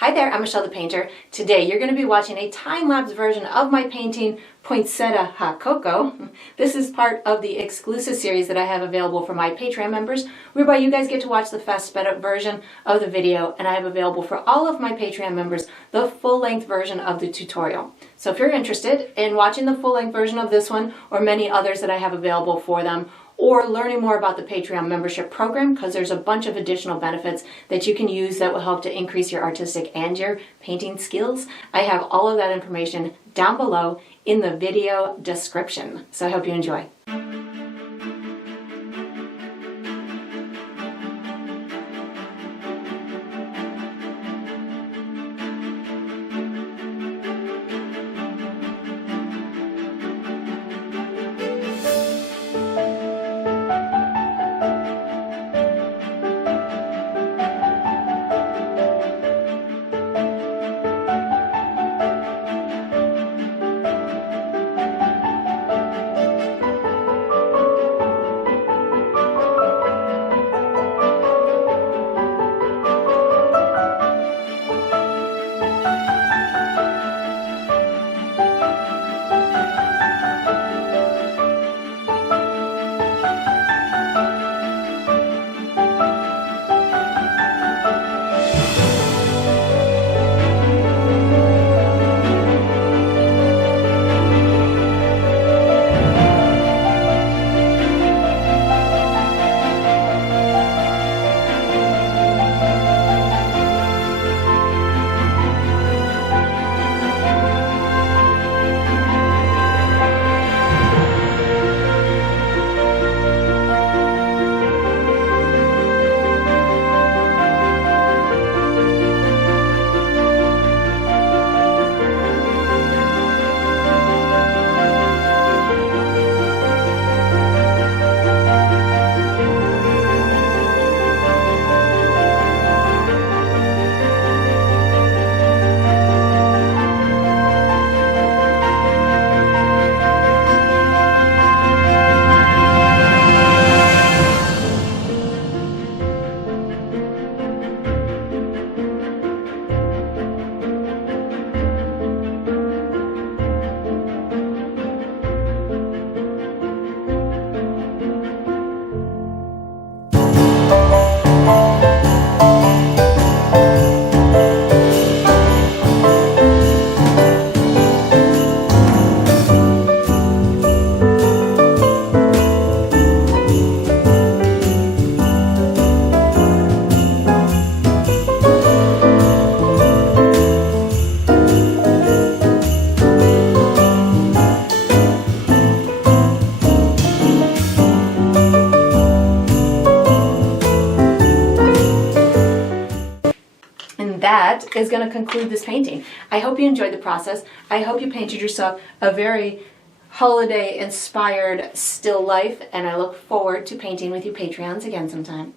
Hi there, I'm Michelle the Painter. Today you're going to be watching a time-lapse version of my painting Poinsettia Hot Cocoa. This is part of the exclusive series that I have available for my Patreon members, whereby you guys get to watch the fast sped up version of the video, and I have available for all of my Patreon members the full-length version of the tutorial. So if you're interested in watching the full-length version of this one or many others that I have available for them, or learning more about the Patreon membership program, because there's a bunch of additional benefits that you can use that will help to increase your artistic and your painting skills. I have all of that information down below in the video description. So I hope you enjoy. And that is going to conclude this painting. I hope you enjoyed the process. I hope you painted yourself a very holiday-inspired still life, and I look forward to painting with you Patreons again sometime.